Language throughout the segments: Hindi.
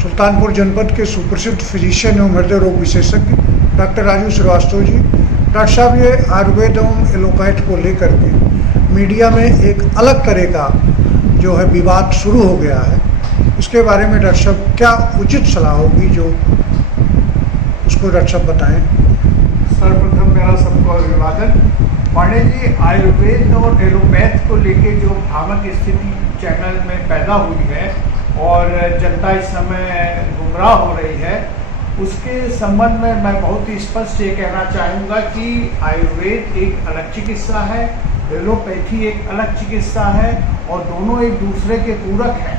सुल्तानपुर जनपद के सुप्रसिद्ध फिजिशियन एवं हृदय रोग विशेषज्ञ डॉक्टर राजू श्रीवास्तव जी। डॉक्टर साहब, ये आयुर्वेद एवं एलोपैथ को लेकर के मीडिया में एक अलग तरह का जो है विवाद शुरू हो गया है, इसके बारे में डॉक्टर साहब क्या उचित सलाह होगी जो उसको डॉक्टर साहब बताएं। सर्वप्रथम मेरा सबको अभिवादन। पांडे जी, आयुर्वेद और एलोपैथ को लेके जो भ्रामक स्थिति चैनल में पैदा हुई है और जनता इस समय गुमराह हो रही है, उसके संबंध में मैं बहुत ही स्पष्ट ये कहना चाहूँगा कि आयुर्वेद एक अलग चिकित्सा है, एलोपैथी एक अलग चिकित्सा है और दोनों एक दूसरे के पूरक हैं।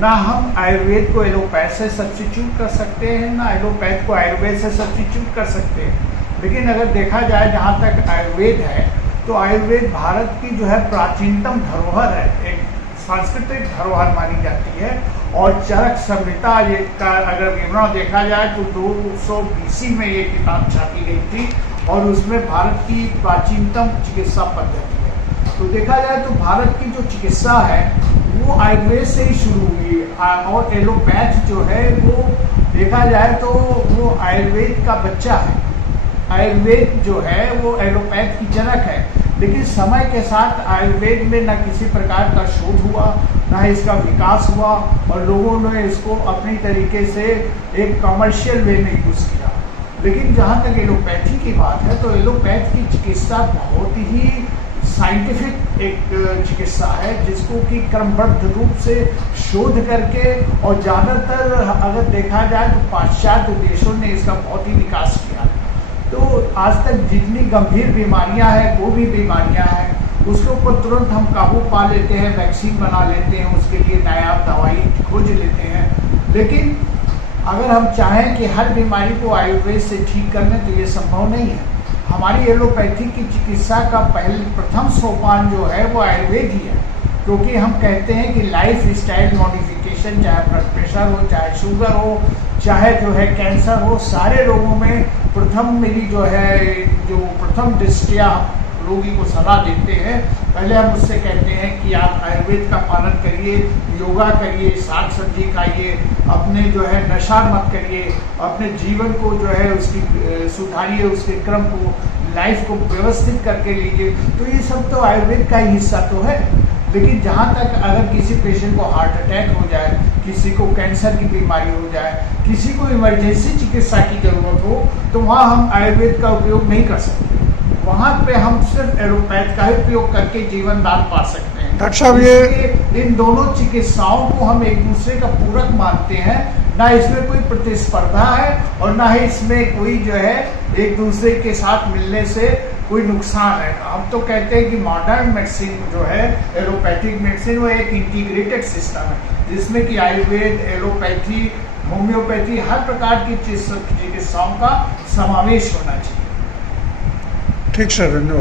ना हम आयुर्वेद को एलोपैथ से सब्स्टिट्यूट कर सकते हैं, ना एलोपैथ को आयुर्वेद से सब्स्टिट्यूट कर सकते हैं। लेकिन अगर देखा जाए जहाँ तक आयुर्वेद है, तो आयुर्वेद भारत की जो है प्राचीनतम धरोहर है, एक सांस्कृतिक धरोहर मानी जाती है। और चरक संहिता का अगर विवरण देखा जाए तो 200 BC में ये किताब छापी गई थी और उसमें भारत की प्राचीनतम चिकित्सा पद्धति है। तो देखा जाए तो भारत की जो चिकित्सा है वो आयुर्वेद से ही शुरू हुई है और एलोपैथ जो है वो देखा जाए तो वो आयुर्वेद का बच्चा है। आयुर्वेद जो है वो एलोपैथ की जनक है। लेकिन समय के साथ आयुर्वेद में न किसी प्रकार का शोध हुआ, न इसका विकास हुआ और लोगों ने इसको अपनी तरीके से एक कमर्शियल वे में यूज़ किया। लेकिन जहाँ तक एलोपैथी की बात है तो एलोपैथ की चिकित्सा बहुत ही साइंटिफिक एक चिकित्सा है, जिसको कि क्रमबद्ध रूप से शोध करके और ज़्यादातर अगर देखा जाए तो पाश्चात्य देशों ने इसका बहुत ही विकास किया। तो आज तक जितनी गंभीर बीमारियां हैं, कोई भी बीमारियां हैं, उसके ऊपर तुरंत हम काबू पा लेते हैं, वैक्सीन बना लेते हैं, उसके लिए नायाब दवाई खोज लेते हैं। लेकिन अगर हम चाहें कि हर बीमारी को आयुर्वेद से ठीक कर लें तो ये संभव नहीं है। हमारी एलोपैथी की चिकित्सा का प्रथम सोपान जो है वो आयुर्वेद ही है, क्योंकि हम कहते हैं कि लाइफ स्टाइल मॉडिफिकेशन, चाहे ब्लड प्रेशर हो, चाहे शुगर हो, चाहे जो है कैंसर हो, सारे रोगों में प्रथम मेरी जो है जो प्रथम दृष्टिया रोगी को सलाह देते हैं, पहले हम उससे कहते हैं कि आप आयुर्वेद का पालन करिए, योगा करिए, साग सब्जी खाइए, अपने जो है नशा मत करिए, अपने जीवन को जो है उसकी सुधारिए, उसके क्रम को, लाइफ को व्यवस्थित करके लीजिए। तो ये सब तो आयुर्वेद का ही हिस्सा तो है। लेकिन जहाँ तक अगर किसी पेशेंट को हार्ट अटैक हो जाए, किसी को कैंसर की बीमारी हो जाए, किसी को इमरजेंसी चिकित्सा की जरूरत हो, तो वहाँ हम आयुर्वेद का उपयोग नहीं कर सकते। वहाँ पे हम सिर्फ एलोपैथ का ही उपयोग करके जीवन दान पा सकते हैं। डॉक्टर साहब, ये इन दोनों चिकित्साओं को हम एक दूसरे का पूरक मानते हैं। ना इसमें कोई प्रतिस्पर्धा है और ना ही इसमें कोई जो है एक दूसरे के साथ मिलने से कोई नुकसान है। हम तो कहते हैं कि मॉडर्न मेडिसिन जो है, एलोपैथिक मेडिसिन, वो एक इंटीग्रेटेड सिस्टम है, जिसमें कि आयुर्वेद, एलोपैथी, होम्योपैथी, हर प्रकार की चिकित्साओं का समावेश होना चाहिए। ठीक सर, धन्यवाद।